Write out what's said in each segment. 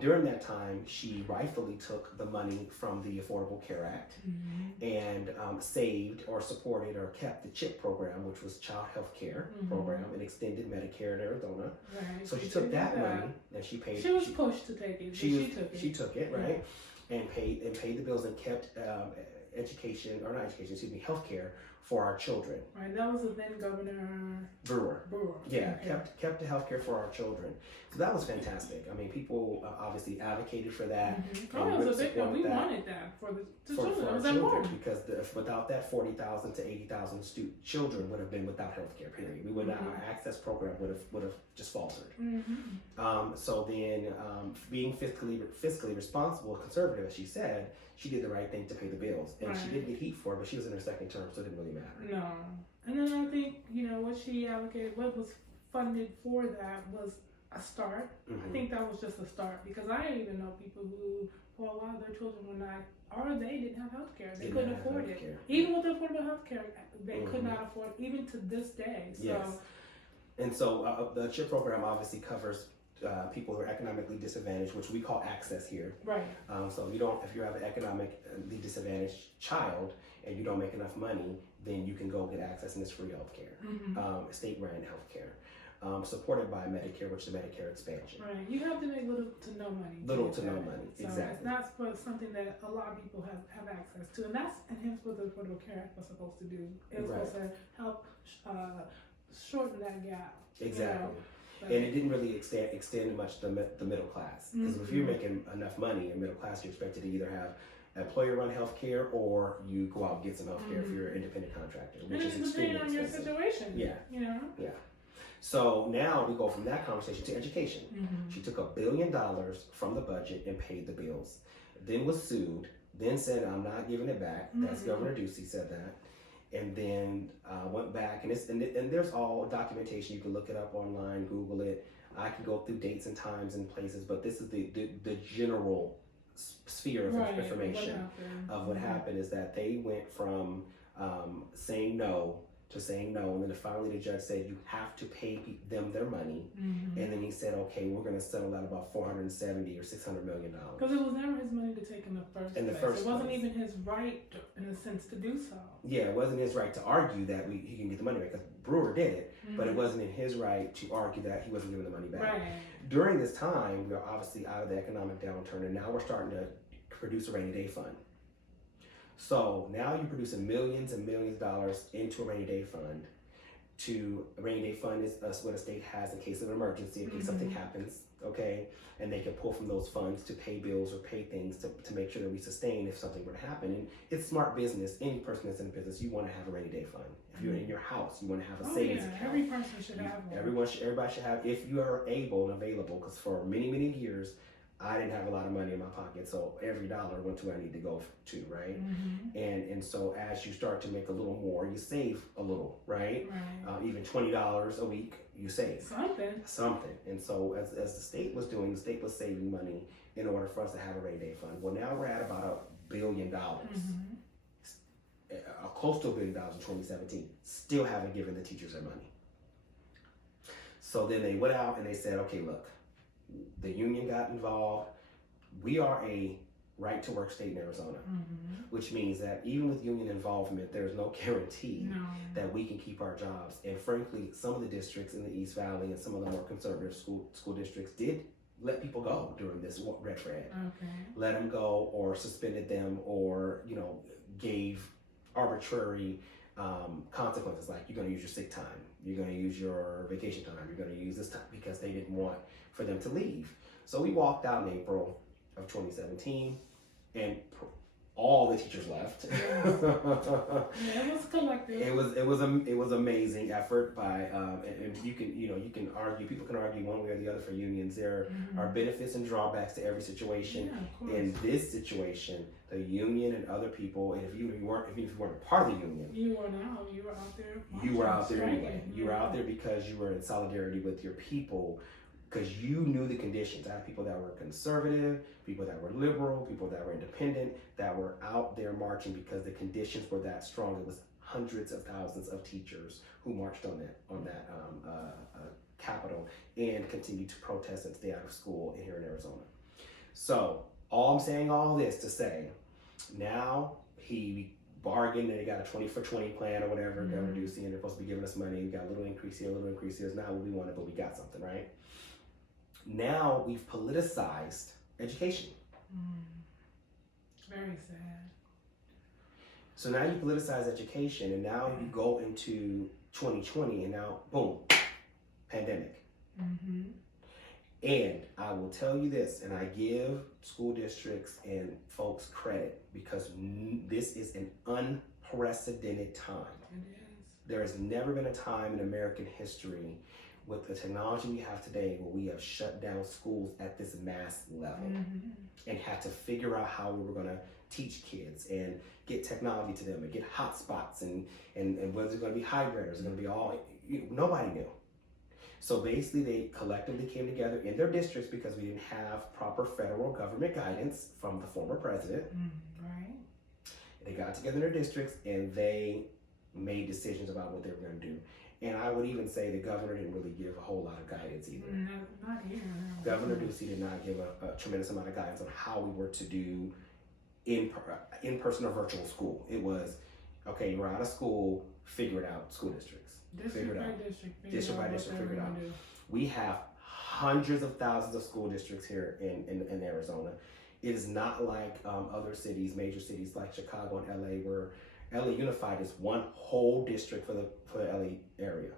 During that time, she rightfully took the money from the Affordable Care Act and saved or supported or kept the CHIP program, which was Child Health Care program, and extended Medicare in Arizona. Right. So she took that money and she paid. She was pushed to take it. She took it, right, and paid the bills and kept education, or not education, excuse me, healthcare for our children. Right, that was the then Governor Brewer. Yeah, okay. kept the healthcare for our children. So that was fantastic. I mean, people obviously advocated for that. Oh, it was a big one. We wanted that for the children. For it our was children, important. because without that 40,000 to 80,000 children would have been without healthcare. Period. We would not. Our access program would have just faltered. So then, being fiscally responsible, conservative, as she said, she did the right thing to pay the bills, and she did get heat for it, but she was in her second term, so it didn't really matter. No, and then I think what she allocated, what was funded for that was a start. I think that was just a start, because I even know people who, for a lot of their children were not, or they didn't have health care. They couldn't afford it. Even with affordable health care, they could not afford, even to this day. So. Yes. And so the CHIP program obviously covers people who are economically disadvantaged, which we call access here. Right. So if you have an economically disadvantaged child and you don't make enough money, then you can go get access and it's free health care, state-run health care. Supported by Medicare, which is the Medicare expansion. Right. You have to make little to no money. Little to no money, so exactly. That's something that a lot of people have access to, and that's hence what the Affordable Care Act was supposed to do. It was supposed to help shorten that gap. Exactly. And it didn't really extend much to the middle class, because if you're making enough money in middle class, you're expected to either have employer-run health care or you go out and get some health care if you're an independent contractor, which is extremely expensive. Depending on your situation. Yeah. Yeah. So now we go from that conversation to education. She took $1 billion from the budget and paid the bills, then was sued, then said, I'm not giving it back. That's Governor Ducey said that. And then went back, and there's all documentation. You can look it up online, Google it. I can go through dates and times and places, but this is the general sphere of information of what happened is that they went from saying no to saying no, and then finally the judge said you have to pay them their money, and then he said, okay, we're going to settle that about $470 or $600 million. Because it was never his money to take in the first place. It wasn't even his right, in a sense, to do so. Yeah, it wasn't his right to argue that he can get the money back, because Brewer did it, but it wasn't in his right to argue that he wasn't giving the money back. Right. During this time, we are obviously out of the economic downturn, and now we're starting to produce a rainy day fund. So now you're producing millions and millions of dollars into a rainy day fund. A rainy day fund is what a state has in case of an emergency, in case something happens, okay? And they can pull from those funds to pay bills or pay things to make sure that we sustain if something were to happen. And it's smart business. Any person that's in business, you want to have a rainy day fund. If you're in your house, you want to have a savings account. Every person should have one. Everybody should have, if you are able and available, because for many, many years, I didn't have a lot of money in my pocket, so every dollar went to where I need to go to, right? And so as you start to make a little more, you save a little, right? Even $20 a week, you save something. And so as the state was doing, the state was saving money in order for us to have a rainy day fund. Well, now we're at about $1 billion, close to $1 billion in 2017. Still haven't given the teachers their money. So then they went out and they said, okay, look. The union got involved. We are a right to work state in Arizona, which means that even with union involvement, there's no guarantee that we can keep our jobs. And frankly, some of the districts in the East Valley and some of the more conservative school districts did let people go during this red for ed. Let them go or suspended them or, gave arbitrary consequences, like you're going to use your sick time, you're going to use your vacation time, you're going to use this time, because they didn't want for them to leave. So we walked out in April of 2017 and all the teachers left. It was collective. It was amazing effort by and you can argue, people can argue one way or the other for unions. There are benefits and drawbacks to every situation. In this situation, the union and other people, and if you weren't a part of the union, you were out there. You were out there anyway. You were out there because you were in solidarity with your people, because you knew the conditions. I had people that were conservative, people that were liberal, people that were independent, that were out there marching because the conditions were that strong. It was hundreds of thousands of teachers who marched on that Capitol and continued to protest and stay out of school here in Arizona. So all I'm saying all this to say, now he bargained and they got a 20 for 20 plan or whatever, Governor Ducey, and they're supposed to be giving us money. We got a little increase here, a little increase here. It's not what we wanted, but we got something, right? Now we've politicized education. Very sad. So now you politicize education, and now you go into 2020, and now, boom, pandemic. And I will tell you this, and I give school districts and folks credit, because this is an unprecedented time. It is. There has never been a time in American history with the technology we have today where we have shut down schools at this mass level and had to figure out how we were going to teach kids and get technology to them and get hotspots and was it going to be hybrid or is it going to be all, nobody knew. So basically they collectively came together in their districts because we didn't have proper federal government guidance from the former president. Right. They got together in their districts and they made decisions about what they were going to do. And I would even say the governor didn't really give a whole lot of guidance either. No, not here. No. Governor Ducey did not give a tremendous amount of guidance on how we were to do in-person or virtual school. It was, okay, you're out of school, figure it out, school districts. District by district, figure it out. We have hundreds of thousands of school districts here in Arizona. It is not like other cities, major cities like Chicago and LA, where LA Unified is one whole district for the LA area.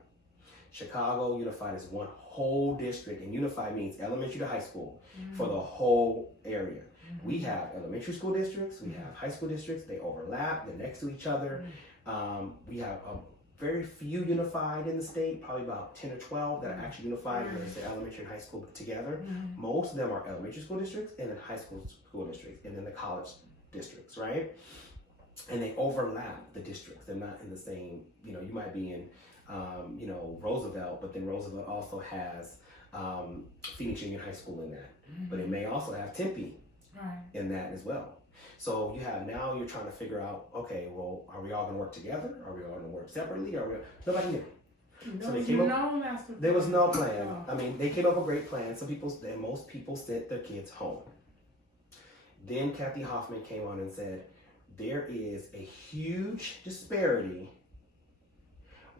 Chicago Unified is one whole district, and Unified means elementary to high school for the whole area. We have elementary school districts, we have high school districts, they overlap, they're next to each other. We have very few unified in the state, probably about 10 or 12 that are actually unified, where it's the elementary and high school together. Most of them are elementary school districts and then high school districts and then the college districts, right? And they overlap the districts. They're not in the same, you might be in, Roosevelt, but then Roosevelt also has Phoenix Union High School in that. But it may also have Tempe in that as well. So you're trying to figure out, okay, well, are we all going to work together? Are we all going to work separately? Nobody knew. So they came up, there was no plan. I mean, they came up with a great plan. Most people sent their kids home. Then Kathy Hoffman came on and said, there is a huge disparity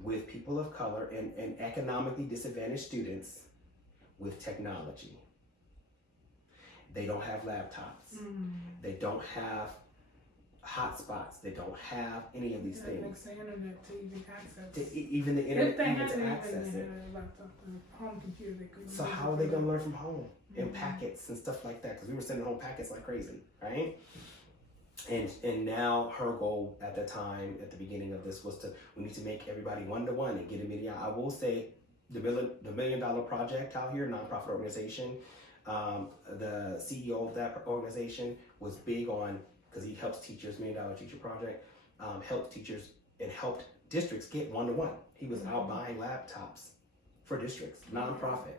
with people of color and economically disadvantaged students with technology. They don't have laptops. They don't have hotspots. They don't have any of these things. Like the internet to even access. Even the internet, if they even had to access it. A laptop or home computer, they could. So how are they going to learn from home in packets and stuff like that? Because we were sending home packets like crazy, right? And now her goal at the time, at the beginning of this, was we need to make everybody one-to-one and get a million. I will say the $1 million project out here, nonprofit organization, the CEO of that organization was big on, because he helps teachers, $1 Million Teacher Project, helped teachers and helped districts get one-to-one. He was out buying laptops for districts, nonprofit.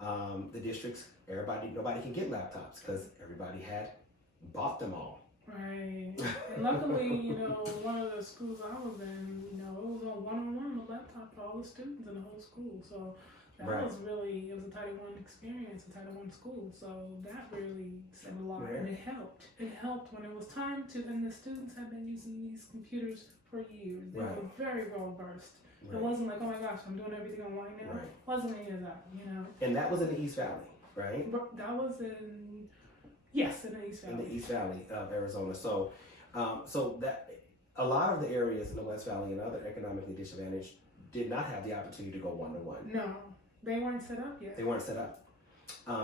The districts, nobody can get laptops because everybody had bought them all. Right. And luckily, one of the schools I was in, it was a one-on-one with laptop for all the students in the whole school. So that was really, it was a Title I experience, a Title I school. So that really said a lot, and it helped. It helped when it was time to, and the students have been using these computers for years. They were very well versed. It wasn't like, oh my gosh, I'm doing everything online now. It wasn't any of that, And that was in the East Valley, right? That was in... Yes, in the East Valley. In the East Valley of Arizona. So that a lot of the areas in the West Valley and other economically disadvantaged did not have the opportunity to go one-to-one. No, they weren't set up yet. They weren't set up.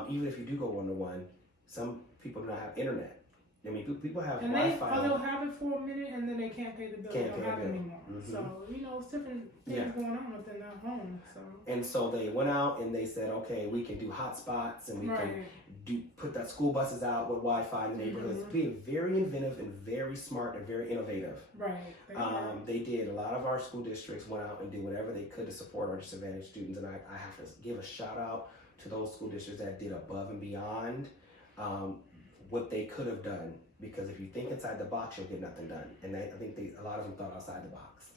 Even if you do go one-to-one, some people do not have internet. I mean, people have Wi-Fi. They'll have it for a minute and then they can't pay the bill. They don't have it anymore. So, it's different things going on within their home. So. And so they went out and they said, okay, we can do hotspots and we can put that school buses out with Wi-Fi in the neighborhoods. Being very inventive and very smart and very innovative. Right. They did. A lot of our school districts went out and did whatever they could to support our disadvantaged students. And I have to give a shout out to those school districts that did above and beyond what they could have done, because if you think inside the box, you'll get nothing done. And I think a lot of them thought outside the box.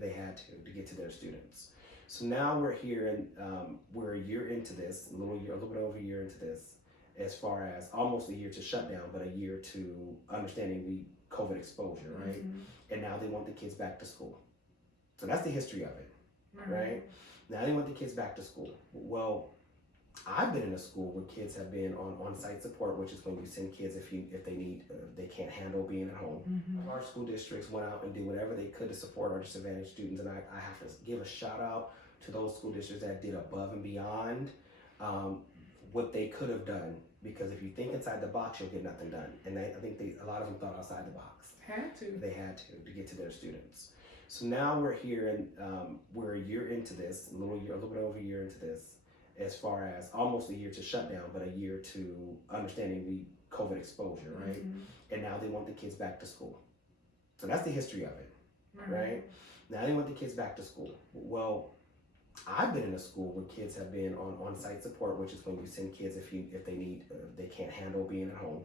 They had to get to their students. So now we're here, and we're a year into this, a little bit over a year into this, as far as almost a year to shutdown, but a year to understanding the COVID exposure, right? And now they want the kids back to school. So that's the history of it, right? Now they want the kids back to school. Well, I've been in a school where kids have been on site support, which is when you send kids if they need they can't handle being at home. Our school districts went out and did whatever they could to support our disadvantaged students, and I have to give a shout out to those school districts that did above and beyond what they could have done. Because if you think inside the box, you'll get nothing done. And I think a lot of them thought outside the box. They had to get to their students. So now we're here, and we're a year into this, a little bit over a year into this, as far as almost a year to shutdown, but a year to understanding the COVID exposure, right? And now they want the kids back to school. So that's the history of it, right? Now they want the kids back to school. Well, I've been in a school where kids have been on site support, which is when you send kids if they need they can't handle being at home.